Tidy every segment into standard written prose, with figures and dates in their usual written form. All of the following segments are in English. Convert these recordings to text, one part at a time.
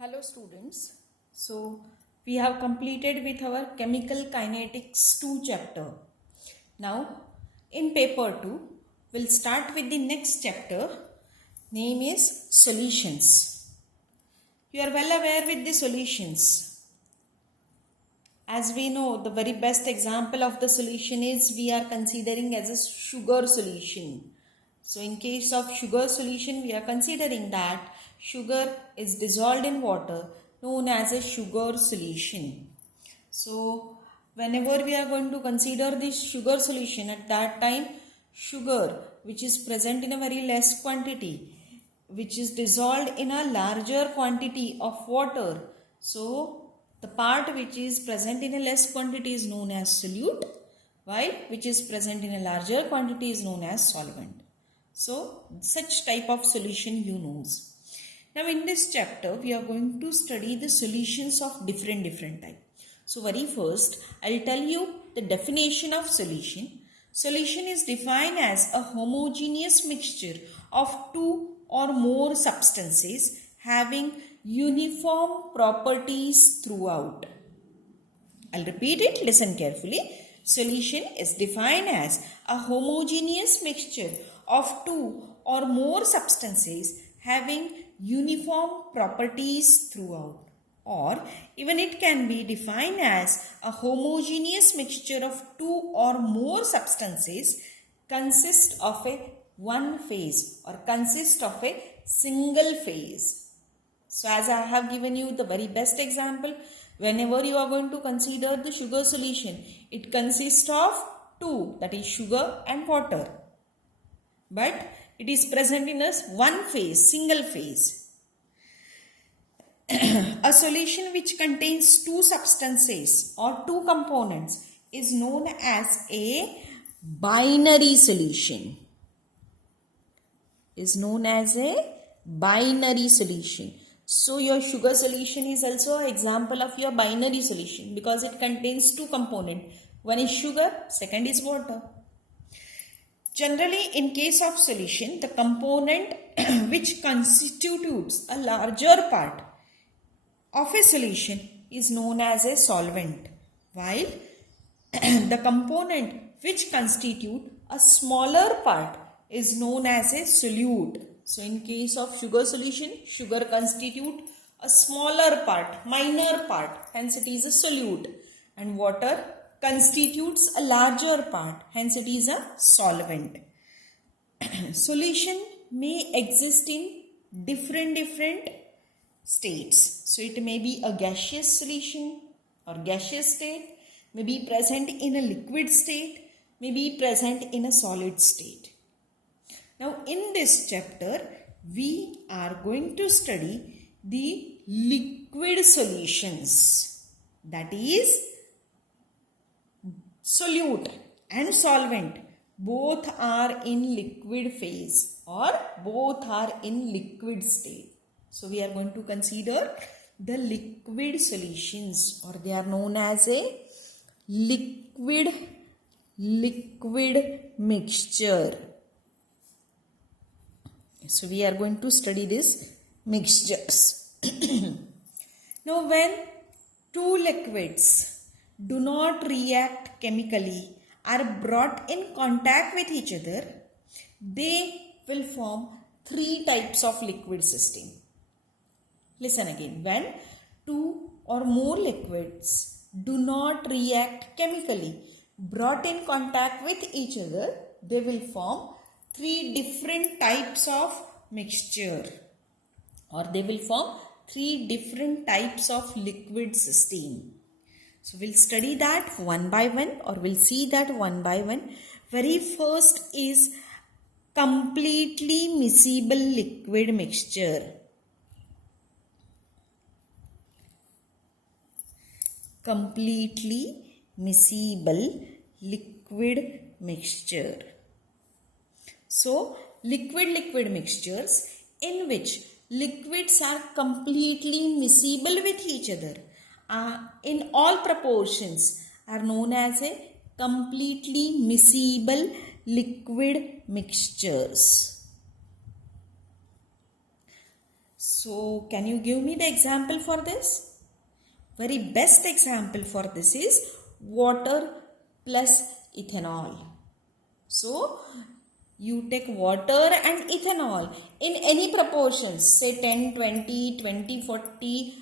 Hello students. So we have completed with our chemical kinetics 2 chapter. Now in paper 2 we'll start with the next chapter. Name is solutions. You are well aware with the solutions. As we know, the very best example of the solution is we are considering as a sugar solution. So in case of sugar solution, we are considering that sugar is dissolved in water known as a sugar solution. So whenever we are going to consider this sugar solution, at that time sugar which is present in a very less quantity, which is dissolved in a larger quantity of water. So the part which is present in a less quantity is known as solute, while which is present in a larger quantity is known as solvent. So such type of solution you knows. Now in this chapter we are going to study the solutions of different type. So very first I'll tell you the definition of solution. Solution is defined as a homogeneous mixture of two or more substances having uniform properties throughout. I'll repeat it, listen carefully. Solution is defined as a homogeneous mixture of two or more substances having uniform properties throughout. Or even it can be defined as a homogeneous mixture of two or more substances consist of a one phase or consist of a single phase. So as I have given you the very best example, whenever you are going to consider the sugar solution, it consists of two, that is sugar and water. But it is present in a one phase, single phase. A solution which contains two substances or two components is known as a binary solution. So your sugar solution is also an example of your binary solution because it contains two components. One is sugar, second is water. Generally, in case of solution, the component which constitutes a larger part of a solution is known as a solvent, while the component which constitute a smaller part is known as a solute. So in case of sugar solution, sugar constitute a smaller part, minor part, hence it is a solute, and water constitutes a larger part, hence it is a solvent. Solution may exist in different states. So it may be a gaseous solution or gaseous state, may be present in a liquid state, may be present in a solid state. Now in this chapter, we are going to study the liquid solutions, that is solute and solvent both are in liquid phase or both are in liquid state. So we are going to consider the liquid solutions, or they are known as a liquid mixture. So we are going to study these mixtures. Now when two liquids do not react chemically, are brought in contact with each other, they will form three types of liquid system. Listen again. When two or more liquids do not react chemically, brought in contact with each other, they will form three different types of mixture, or they will form three different types of liquid system. So we'll study that one by one, or we'll see that one by one. Very first is completely miscible liquid mixture. Completely miscible liquid mixture. So liquid mixtures in which liquids are completely miscible with each other in all proportions are known as a completely miscible liquid mixtures. So So can you give me the example for this? Very best example for this is water plus ethanol. So you take water and ethanol in any proportions, say 10, 20, 20, 40,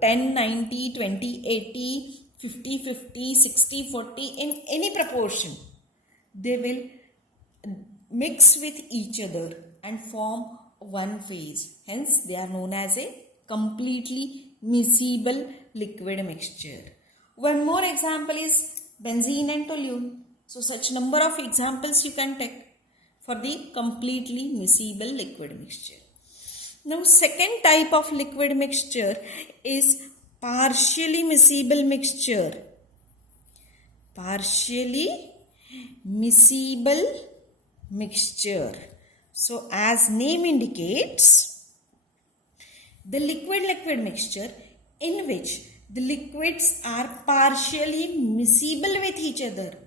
10, 90, 20, 80, 50, 50, 60, 40, in any proportion. They will mix with each other and form one phase. Hence, they are known as a completely miscible liquid mixture. One more example is benzene and toluene. So, such number of examples you can take for the completely miscible liquid mixture. Now, second type of liquid mixture is partially miscible mixture. Partially miscible mixture. So, as name indicates, the liquid-liquid mixture in which the liquids are partially miscible with each other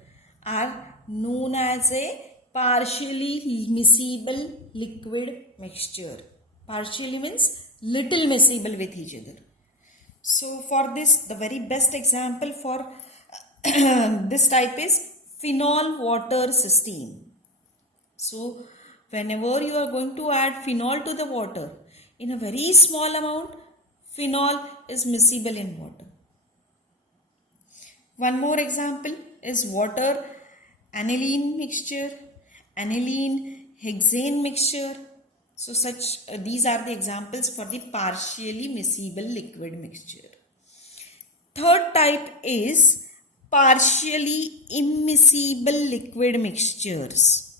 are known as a partially miscible liquid mixture. Partially means little miscible with each other. So, for this, the very best example for this type is phenol water system. So, whenever you are going to add phenol to the water, in a very small amount, phenol is miscible in water. One more example is water aniline mixture, aniline hexane mixture. So, these are the examples for the partially miscible liquid mixture. Third type is partially immiscible liquid mixtures.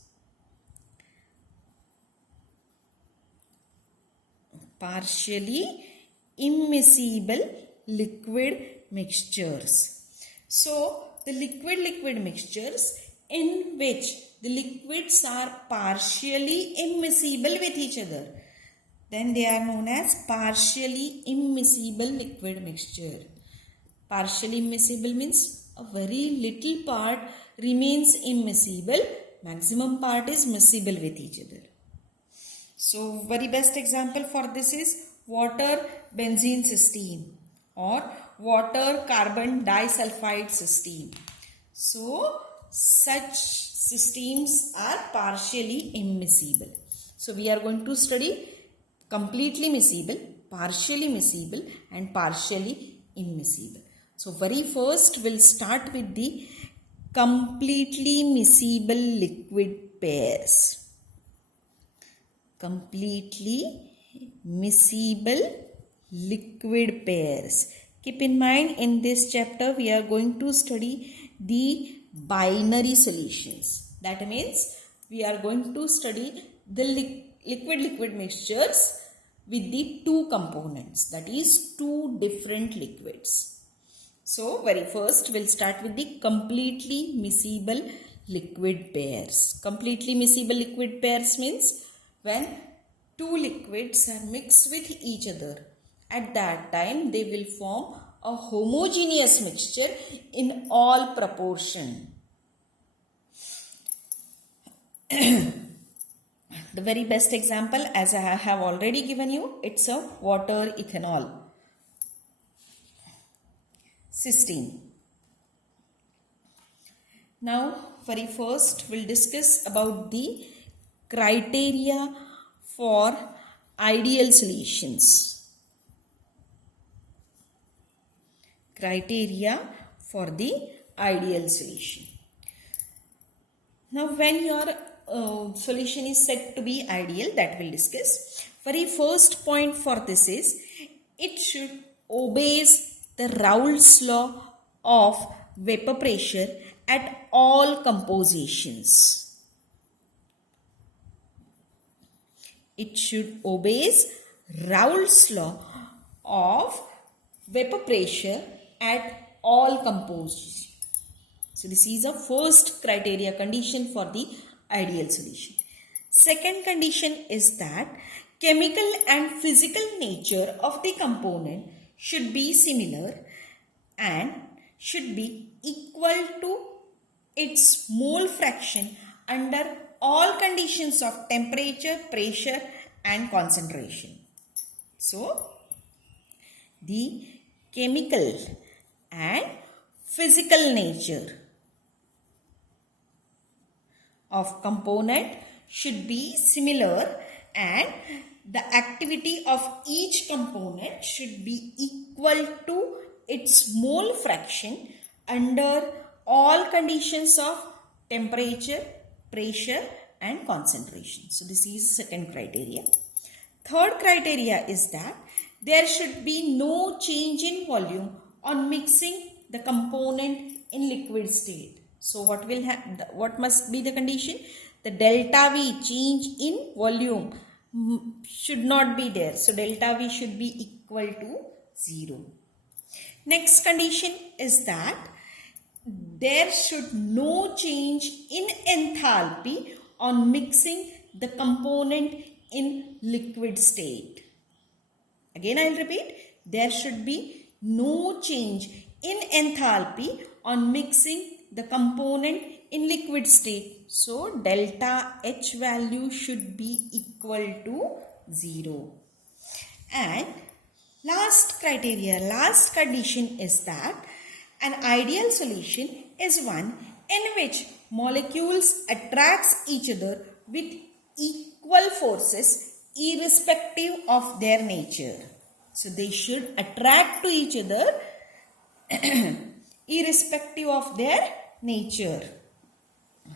Partially immiscible liquid mixtures. So, the liquid mixtures in which the liquids are partially immiscible with each other, then they are known as partially immiscible liquid mixture. Partially immiscible means a very little part remains immiscible, maximum part is miscible with each other. So, very best example for this is water benzene system or water carbon disulfide system. So, such systems are partially immiscible. So, we are going to study completely miscible, partially miscible and partially immiscible. So, very first we'll start with the completely miscible liquid pairs. Completely miscible liquid pairs. Keep in mind, in this chapter we are going to study the binary solutions. That means we are going to study the liquid mixtures with the two components, that is two different liquids. So, very first we'll start with the completely miscible liquid pairs. Completely miscible liquid pairs means when two liquids are mixed with each other, at that time they will form a homogeneous mixture in all proportion. The very best example, as I have already given you, it's a water ethanol system. Now, very first we'll discuss about the criteria for ideal solutions. Criteria for the ideal solution. Now, when your solution is said to be ideal, that we'll discuss. Very first point for this is it should obey the Raoults law of vapor pressure at all compositions. It should obey Raoults law of vapor pressure at all compositions. So, this is a first criteria condition for the ideal solution. Second condition is that chemical and physical nature of the component should be similar and should be equal to its mole fraction under all conditions of temperature, pressure and concentration. So, the chemical and physical nature of component should be similar, and the activity of each component should be equal to its mole fraction under all conditions of temperature, pressure and concentration. So this is second criteria. Third criteria is that there should be no change in volume on mixing the component in liquid state. So what must be the condition? The delta V, change in volume, should not be there. So delta V should be equal to 0. Next condition is that there should no change in enthalpy on mixing the component in liquid state. Again I will repeat, there should be no change in enthalpy on mixing the component in liquid state. So delta H value should be equal to 0. And last condition is that an ideal solution is one in which molecules attracts each other with equal forces irrespective of their nature. So they should attract to each other irrespective of their nature.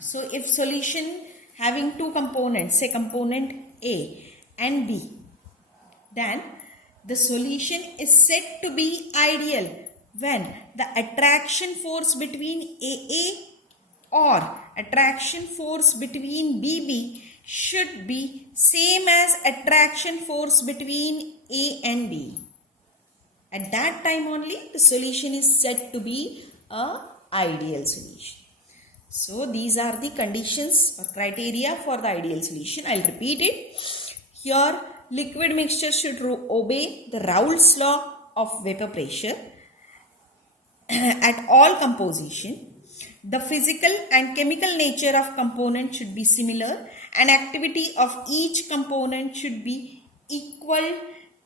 So if solution having two components, say component A and B, then the solution is said to be ideal when the attraction force between AA or attraction force between BB should be same as attraction force between A and B. At that time only the solution is said to be an ideal solution. So these are the conditions or criteria for the ideal solution. I will repeat it. Here liquid mixture should obey the Raoults law of vapor pressure at all composition. The physical and chemical nature of component should be similar, and activity of each component should be equal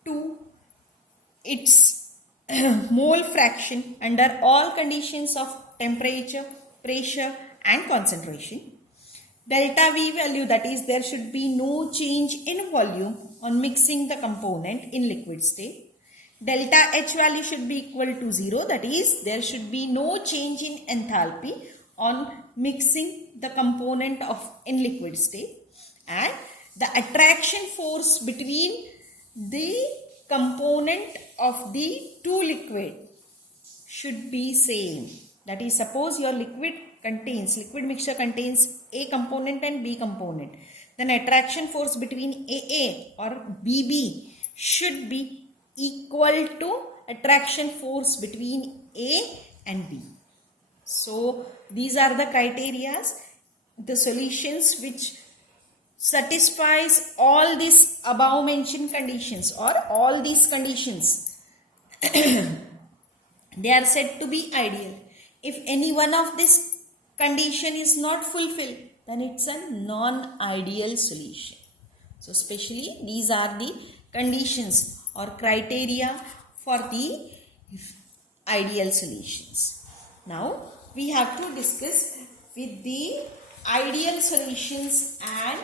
to its mole fraction under all conditions of temperature, pressure and concentration. Delta V value, that is there should be no change in volume on mixing the component in liquid state. Delta H value should be equal to 0, that is there should be no change in enthalpy on mixing the component in liquid state, and the attraction force between the component of the two liquid should be same. That is, suppose your liquid mixture contains A component and B component, then attraction force between AA or BB should be equal to attraction force between A and B. So these are the criteria, the solutions which satisfies all these above mentioned conditions or all these conditions. They are said to be ideal. If any one of this condition is not fulfilled, then it's a non-ideal solution. So especially these are the conditions or criteria for the ideal solutions. Now we have to discuss with the ideal solutions and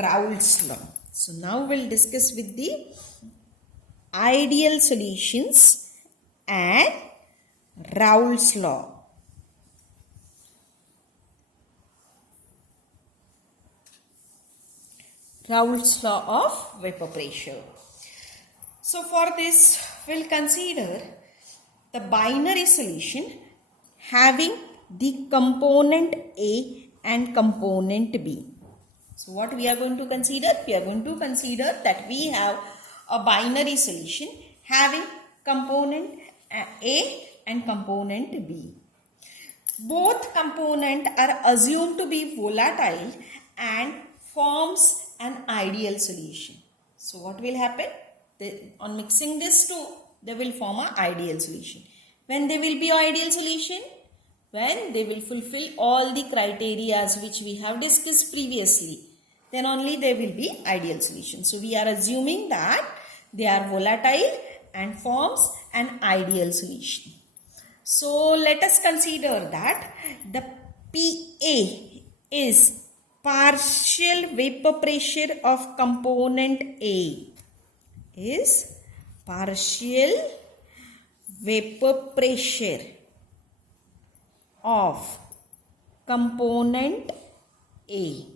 Raoults law. So now we'll discuss with the ideal solutions and Raoults law. Raoults law of vapor pressure. So for this we'll consider the binary solution having the component A and component B. So what we are going to consider? We are going to consider that we have a binary solution having component A and component B. Both components are assumed to be volatile and forms an ideal solution. So what will happen? On mixing these two, they will form an ideal solution. When they will be ideal solution? When they will fulfill all the criteria which we have discussed previously, then only they will be ideal solution. So we are assuming that They are volatile and forms an ideal solution. So let us consider that the PA is partial vapor pressure of component A is partial vapor pressure of component A.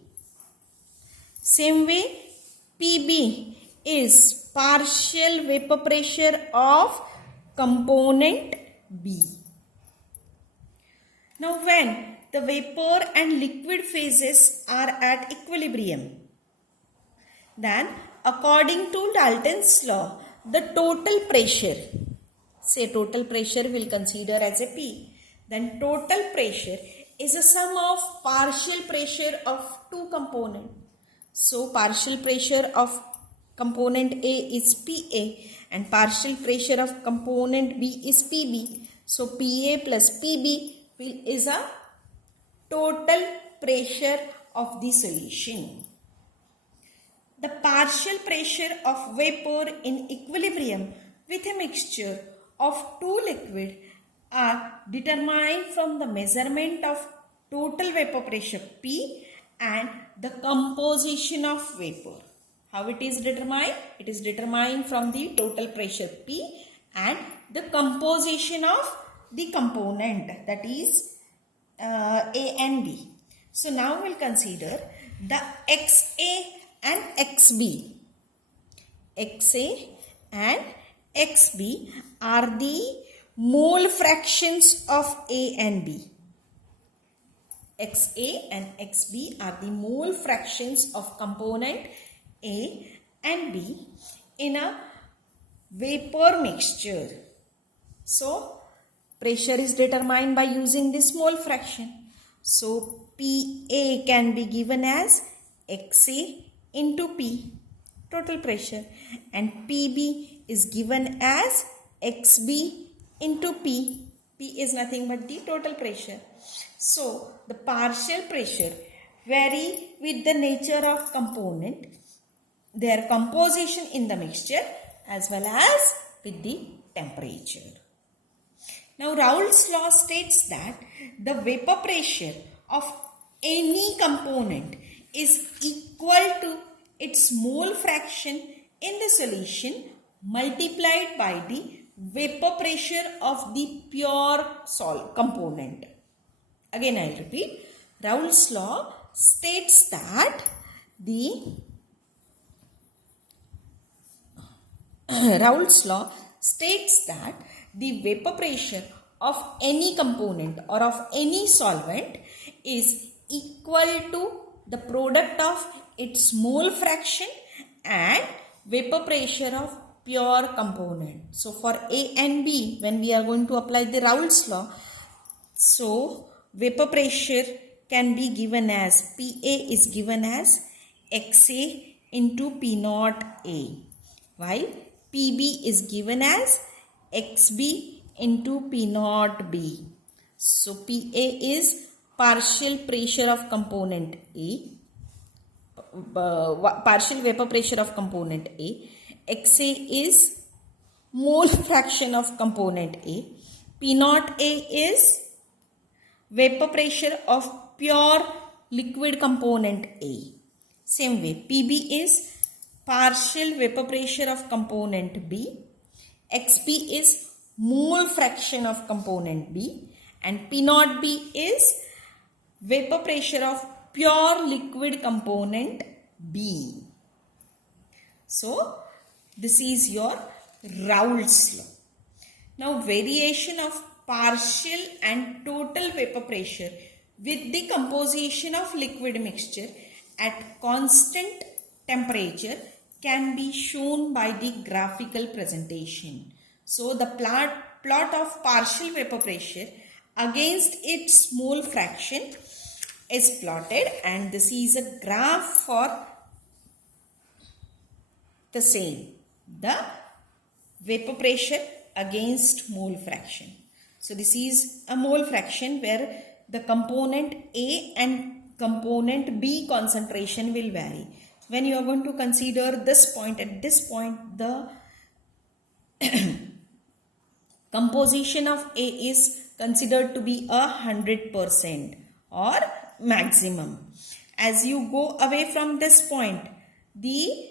Same way, PB is partial vapor pressure of component B. Now when the vapor and liquid phases are at equilibrium, then according to Dalton's law, the total pressure, say total pressure we'll consider as a P, then total pressure is a sum of partial pressure of two components. So partial pressure of component A is PA and partial pressure of component B is PB. So PA plus PB is a total pressure of the solution. The partial pressure of vapor in equilibrium with a mixture of two liquids are determined from the measurement of total vapor pressure P and the composition of vapor. How it is determined? It is determined from the total pressure P and the composition of the component, that is A and B. So now we'll consider the XA and XB. XA and XB are the mole fractions of A and B. XA and XB are the mole fractions of component A and B in a vapor mixture. So pressure is determined by using this mole fraction. So PA can be given as XA into P, total pressure, and PB is given as XB into P. P is nothing but the total pressure. So the partial pressure vary with the nature of component, their composition in the mixture, as well as with the temperature. Now Raoults law states that the vapor pressure of any component is equal to its mole fraction in the solution multiplied by the vapor pressure of the pure component. Again I will repeat. Raoults law states that the vapor pressure of any component or of any solvent is equal to the product of its mole fraction and vapor pressure of pure component. So for A and B, when we are going to apply the Raoults law, so vapor pressure can be given as PA is given as XA into P naught A, while PB is given as XB into P naught B. So PA is partial pressure of component A, partial vapor pressure of component A. XA is mole fraction of component A. P naught A is vapor pressure of pure liquid component A. Same way, PB is partial vapor pressure of component B. XB is mole fraction of component B. And P naught B is vapor pressure of pure liquid component B. So this is your Raoults law. Now variation of partial and total vapor pressure with the composition of liquid mixture at constant temperature can be shown by the graphical presentation. So the plot of partial vapor pressure against its mole fraction is plotted, and this is a graph for the same, the vapor pressure against mole fraction. So this is a mole fraction where the component A and component B concentration will vary. When you are going to consider this point, at this point the composition of A is considered to be 100% or maximum. As you go away from this point, the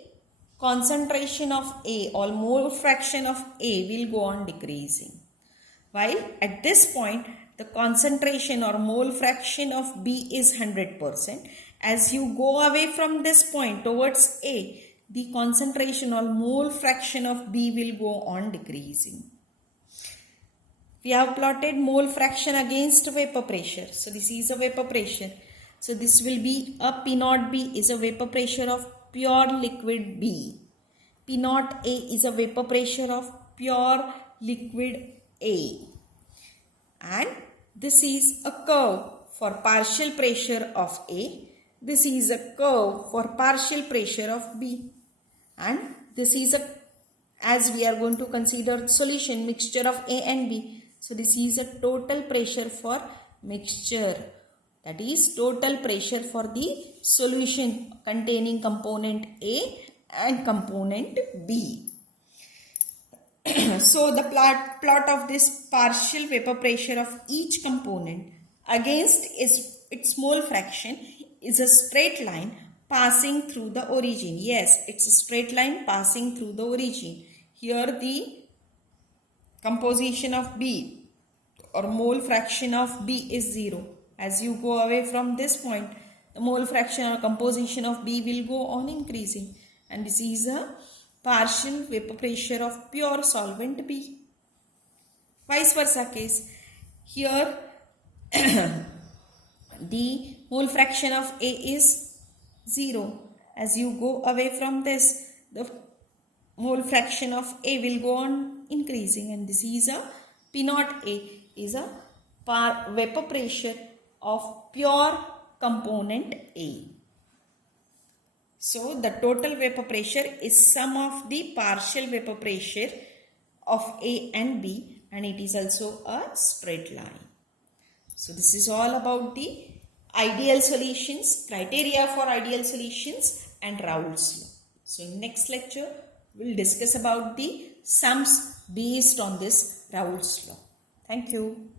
concentration of A or mole fraction of A will go on decreasing. While at this point, the concentration or mole fraction of B is 100%. As you go away from this point towards A, the concentration or mole fraction of B will go on decreasing. We have plotted mole fraction against vapor pressure. So this is a vapor pressure. So this will be a P naught B is a vapor pressure of pure liquid B. P naught A is a vapor pressure of pure liquid A. And this is a curve for partial pressure of A. This is a curve for partial pressure of B. And this is a, as we are going to consider solution mixture of A and B. So this is a total pressure for mixture. That is total pressure for the solution containing component A and component B. So the plot of this partial vapor pressure of each component against its mole fraction is a straight line passing through the origin. Yes, it's a straight line passing through the origin. Here the composition of B or mole fraction of B is 0. As you go away from this point, the mole fraction or composition of B will go on increasing. And this is a partial vapor pressure of pure solvent B. Vice versa case. Here the mole fraction of A is 0. As you go away from this, the mole fraction of A will go on increasing, and this is a P naught A is a vapor pressure of pure component A. So the total vapor pressure is sum of the partial vapor pressure of A and B, and it is also a straight line. So this is all about the ideal solutions, criteria for ideal solutions and Raoults law. So in next lecture, we will discuss about the sums based on this Raoults law. Thank you.